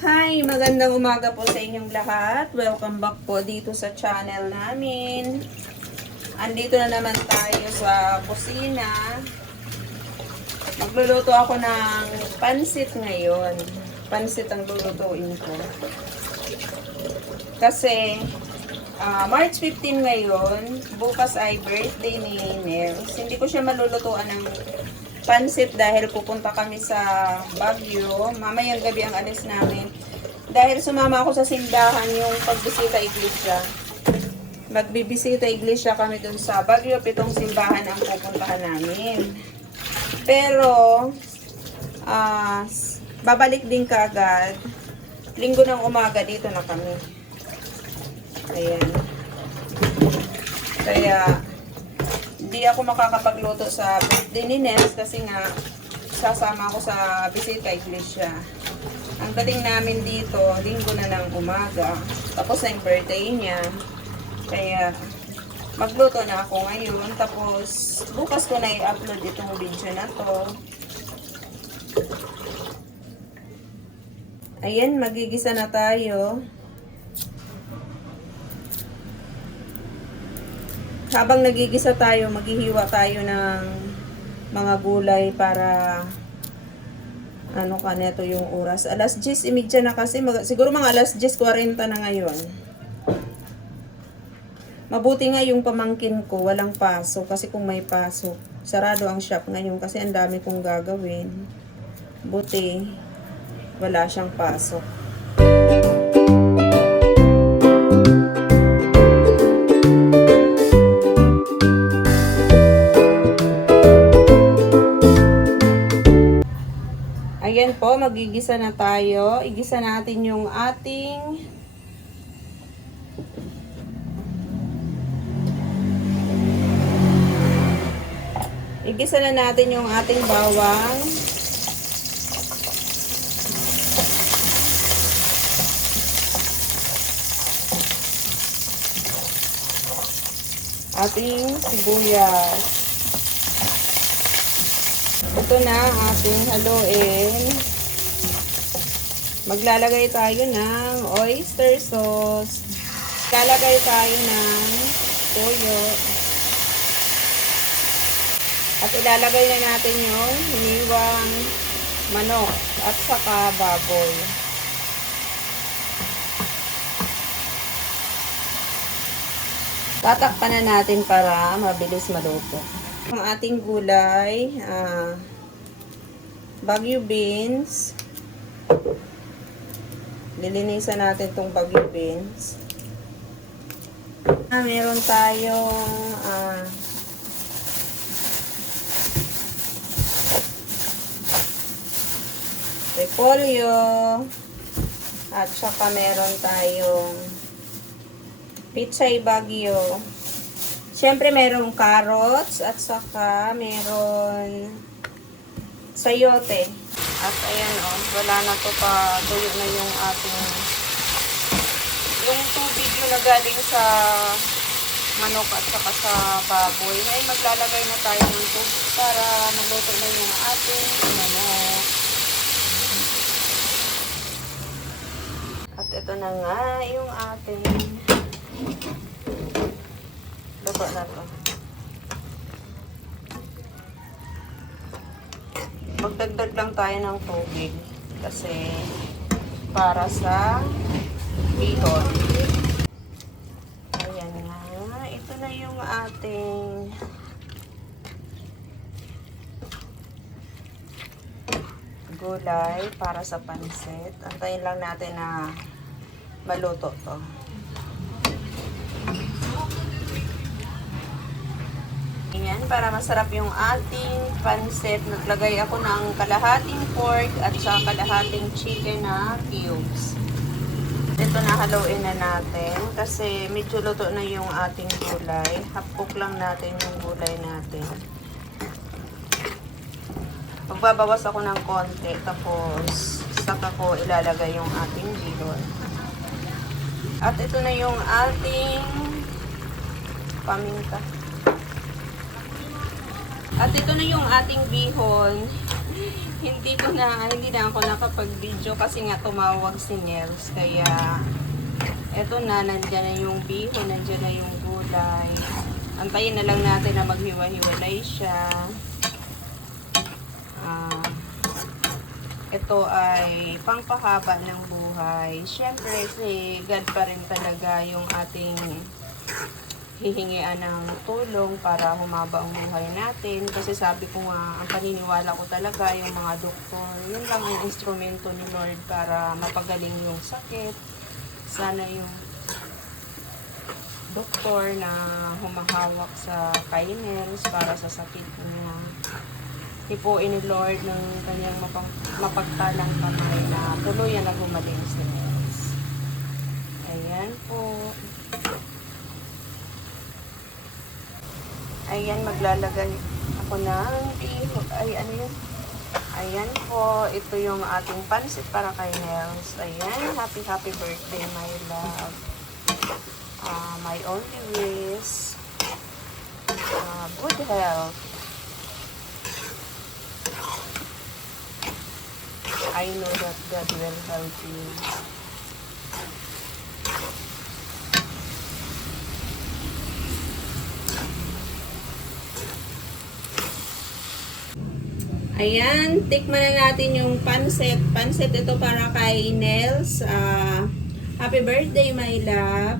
Hi! Magandang umaga po sa inyong lahat. Welcome back po dito sa channel namin. Andito na naman tayo sa kusina. Magluluto ako ng pansit ngayon. Pansit ang lulutuin ko. Kasi, ah, March 15 ngayon, bukas ay birthday ni Nels. Hindi ko siya malulutuan ng pansit dahil pupunta kami sa Baguio. Mamayang gabi ang alis namin. Dahil sumama ako sa simbahan yung pagbisita iglesia. Magbibisita iglesia kami dun sa Baguio. Pitong simbahan ang pupuntahan namin. Pero, s- babalik din kaagad. Linggo ng umaga dito na kami. Ayan. Kaya, hindi ako makakapagluto sa birthday ni Nels kasi nga sasama ako sa bisita iglesia. Ang dating namin dito, linggo na ng umaga. Tapos na yung birthday niya. Kaya magluto na ako ngayon. Tapos bukas ko na i-upload itong video na to. Ayan, magigisa na tayo. Habang nagigisa tayo, maghihiwa tayo ng mga gulay para ano ka neto yung oras. Alas 10.30 na kasi, mag, siguro mga alas 10.40 na ngayon. Mabuti nga yung pamangkin ko, walang pasok kasi kung may pasok, sarado ang shop ngayon kasi ang dami kong gagawin. Buti, wala siyang pasok. Ayan po, magigisa na tayo. Igisa natin yung ating Igisa na natin yung ating bawang. Ating sibuyas. Ito na ang ating haluin. Maglalagay tayo ng oyster sauce. Lalagay tayo ng toyo. At ilalagay na natin yung hiniwang manok at saka baboy. Tatakpan na natin para mabilis maluto. Ang ating gulay, ah, Baguio beans. Lilinisan natin itong Baguio beans. Ah, meron tayong ah, repolyo at saka meron tayong pitsay Baguio. Siyempre, merong carrots at saka meron sayote. At ayan o, oh, wala na to pa, tuyo na yung ating yung tubig yung nagaling sa manok at saka sa baboy. Ngayon, maglalagay na tayo ng tubig para magluto na yung ating manok. At ito na nga yung ating luto na to. Magdagdag lang tayo ng tubig kasi para sa bihon. Ayan nga. Ito na yung ating gulay para sa pansit. Antayin lang natin na maluto to. Ayan, para masarap yung ating pansit. Naglagay ako ng kalahating pork at sa kalahating chicken na cubes. Ito na haluin na natin kasi medyo luto na yung ating gulay. Hapok lang natin yung gulay natin. Magbabawas ako ng konti tapos saka ko ilalagay yung ating bihon. At ito na yung ating paminta. At ito na yung ating bihon. hindi ko na, hindi na ako nakapag-video kasi nga tumawag si Nels. Kaya, eto na, nandyan na yung bihon, nandyan na yung gulay. Antayin na lang natin na maghiwa-hiwalay siya. Ah, ito ay pangpahaba ng buhay. Siyempre, si God pa rin talaga yung ating hihingian ng tulong para humaba ang buhay natin. Kasi sabi ko nga, ang paniniwala ko talaga yung mga doktor, yun lang ang instrumento ni Lord para mapagaling yung sakit. Sana yung doktor na humahawak sa kindness para sa sakit niya. Hipuin ni Lord ng kanyang mapang, mapagtalang kamay na tuluyan na gumaling si. Ayan po. Ayan, maglalagay ako ng iho. Ay, ano yun? Ayan po, ito yung ating pansit para kay Nels. Ayan, happy, happy birthday, my love. Ah, my only wish. ah, good health. I know that God will help you. Ayan, tikman na natin yung pansit. Pansit ito para kay Nels. Ah, happy birthday, my love.